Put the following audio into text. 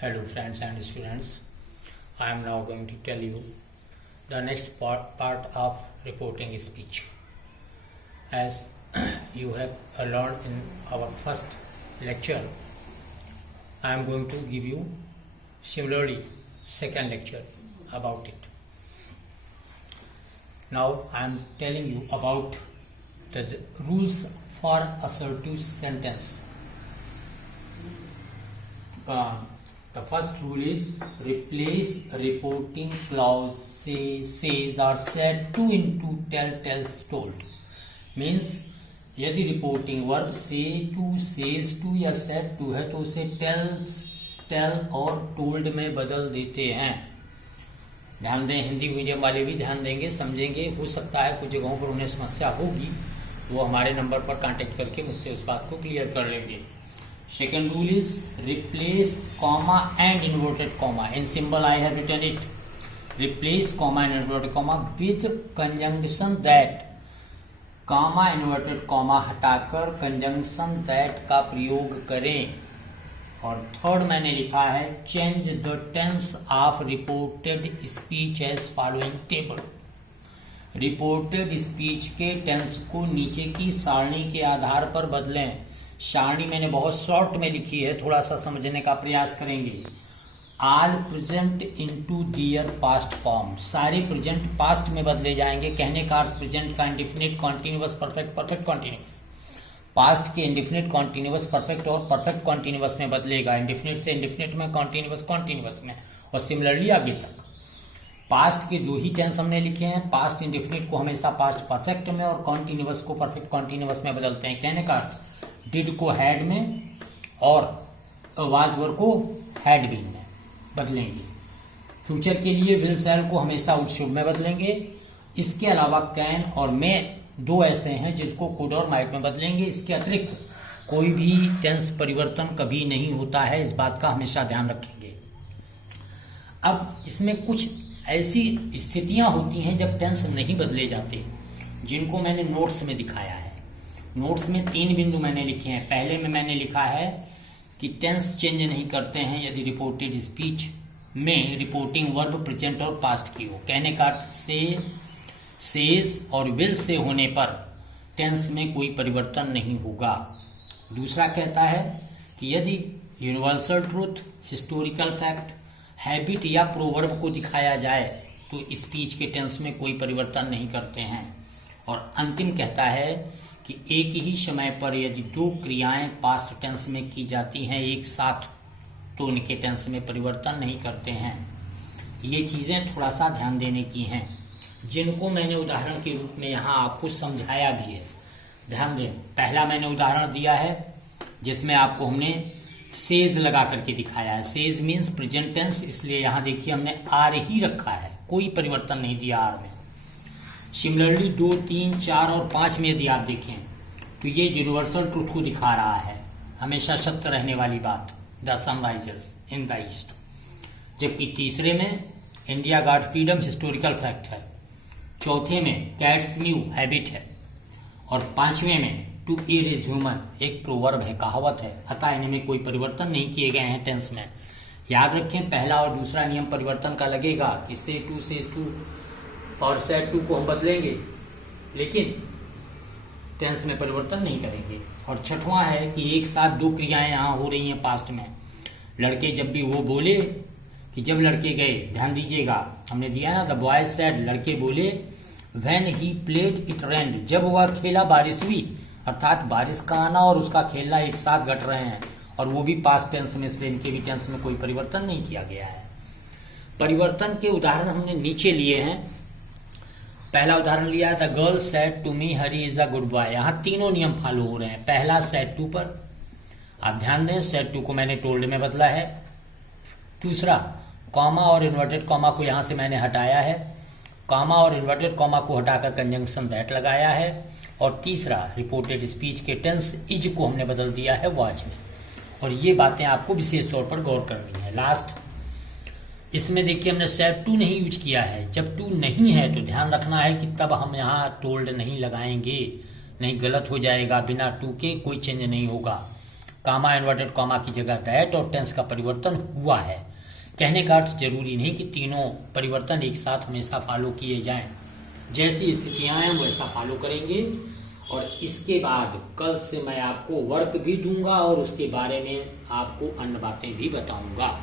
Hello friends and students, I am now going to tell you the next part of reporting speech. As you have learned in our first lecture, I am going to give you similarly second lecture about it. Now I am telling you about the rules for assertive sentence. The first rule is replace reporting clause says or said to into tell tells told. Means यदि reporting verb से to says to या said to है तो उसे tales tell और told में बदल देते हैं. ध्यान दें, हिंदी मीडियम वाले भी ध्यान देंगे, समझेंगे. हो सकता है कुछ जगहों पर उन्हें समस्या होगी, वो हमारे नंबर पर कांटेक्ट करके मुझसे उस बात को क्लियर कर लेंगे. Second rule is replace comma and inverted comma. In symbol I have written it. Replace comma and inverted comma with conjunction that. comma inverted comma हटाकर conjunction that का प्रयोग करें. और थर्ड मैंने लिखा है change the tense of reported speech as following table. Reported speech के tense को नीचे की सारणी के आधार पर बदलें. सारणी मैंने बहुत शॉर्ट में लिखी है, थोड़ा सा समझने का प्रयास करेंगे. ऑल प्रेजेंट इनटू दियर पास्ट फॉर्म. सारे प्रेजेंट पास्ट में बदले जाएंगे. कहने का अर्थ प्रेजेंट का indefinite continuous perfect perfect continuous, past के इंडिफिनिट कॉन्टिन्यूअस परफेक्ट और परफेक्ट कॉन्टिन्यूअस में बदलेगा. इंडिफिनिट से इंडिफिनिट में, कॉन्टिन्यूअस कॉन्टिन्यूअस में, और सिमिलरली आगे तक. पास्ट के दो ही टेंस हमने लिखे हैं. पास्ट इंडिफिनिट को हमेशा पास्ट परफेक्ट में और कॉन्टिन्यूअस को परफेक्ट कॉन्टिन्यूअस में बदलते हैं. कहने का अर्थ डिड को हैड में और वाज वर को हैड बीन में बदलेंगे. फ्यूचर के लिए विल शैल को हमेशा वुड शुड में बदलेंगे. इसके अलावा कैन और मे दो ऐसे हैं जिसको कुड और माइट में बदलेंगे. इसके अतिरिक्त कोई भी टेंस परिवर्तन कभी नहीं होता है, इस बात का हमेशा ध्यान रखेंगे. अब इसमें कुछ ऐसी स्थितियां होती हैं जब टेंस नहीं बदले जाते, जिनको मैंने नोट्स में दिखाया है. नोट्स में 3 बिंदु मैंने लिखे हैं. पहले में मैंने लिखा है कि टेंस चेंज नहीं करते हैं यदि रिपोर्टेड स्पीच में रिपोर्टिंग वर्ब प्रेजेंट और पास्ट की हो. कहने का अर्थ से, सेज और विल से होने पर टेंस में कोई परिवर्तन नहीं होगा. दूसरा कहता है कि यदि universal truth, historical fact, habit या प्रोवर्ब को दिखाया जाए तो स्पीच के टेंस में कोई परिवर्तन नहीं करते हैं. और अंतिम कहता है कि एक ही समय पर यदि दो क्रियाएं पास्ट टेंस में की जाती हैं एक साथ तो उनके टेंस में परिवर्तन नहीं करते हैं. ये चीज़ें थोड़ा सा ध्यान देने की हैं, जिनको मैंने उदाहरण के रूप में यहाँ आपको समझाया भी है. ध्यान दें, पहला मैंने उदाहरण दिया है जिसमें आपको हमने सेज लगा करके दिखाया है. सेज मीन्स प्रेजेंट टेंस, इसलिए यहाँ देखिए हमने आर ही रखा है, कोई परिवर्तन नहीं दिया आर में. सिमिलरली 2, 3, 4 और 5 में यदि आप देखें तो ये यूनिवर्सल ट्रूथ को दिखा रहा है, हमेशा सत्य रहने वाली बात, the sun rises in the east. जबकि तीसरे में India got freedom historical fact है. चौथे में कैट्स म्यू हैबिट है. और 5वें में टू ईर इज ह्यूमन एक प्रोवर्ब है, कहावत है. अतः इनमें कोई परिवर्तन नहीं किए गए हैं टेंस में. याद रखें, पहला और दूसरा नियम परिवर्तन का लगेगा कि से टू, सेज टू और सेड टू को हम बदलेंगे, लेकिन टेंस में परिवर्तन नहीं करेंगे. और छठवां है कि एक साथ दो क्रियाएं यहाँ हो रही हैं पास्ट में. लड़के जब भी वो बोले कि जब लड़के गए, ध्यान दीजिएगा हमने दिया ना, द बॉय सेड, लड़के बोले, व्हेन ही प्लेड इट रेन्ड, जब वह खेला बारिश हुई. अर्थात बारिश का आना और उसका खेलना एक साथ घट रहे हैं, और वो भी पास्ट टेंस में, इसलिए इनके भी टेंस में कोई परिवर्तन नहीं किया गया है. परिवर्तन के उदाहरण हमने नीचे लिए हैं. पहला उदाहरण लिया, the girl said to me Hari is a good boy. यहाँ तीनों नियम फॉलो हो रहे हैं. पहला सेड टू पर आप ध्यान दें, सेड टू को मैंने टोल्ड में बदला है. दूसरा, कॉमा और इन्वर्टेड कॉमा को यहाँ से मैंने हटाया है. कॉमा और इन्वर्टेड कॉमा को हटाकर कंजंक्शन दैट लगाया है. और तीसरा, रिपोर्टेड स्पीच के टेंस इज को हमने बदल दिया है वाज में. और ये बातें आपको विशेष तौर पर गौर करनी है. लास्ट, इसमें देखिए हमने सेड टू नहीं यूज किया है. जब टू नहीं है तो ध्यान रखना है कि तब हम यहाँ टोल्ड नहीं लगाएंगे, नहीं गलत हो जाएगा. बिना टू के कोई चेंज नहीं होगा. कामा इन्वर्टेड कॉमा की जगह दैट और टेंस का परिवर्तन हुआ है। कहने का अर्थ जरूरी नहीं कि तीनों परिवर्तन एक साथ हमेशा फॉलो किए जाएं। जैसी स्थितियां हैं वैसा फॉलो करेंगे। और इसके बाद कल से मैं आपको वर्क भी दूंगा और उसके बारे में आपको अन्य बातें भी बताऊंगा।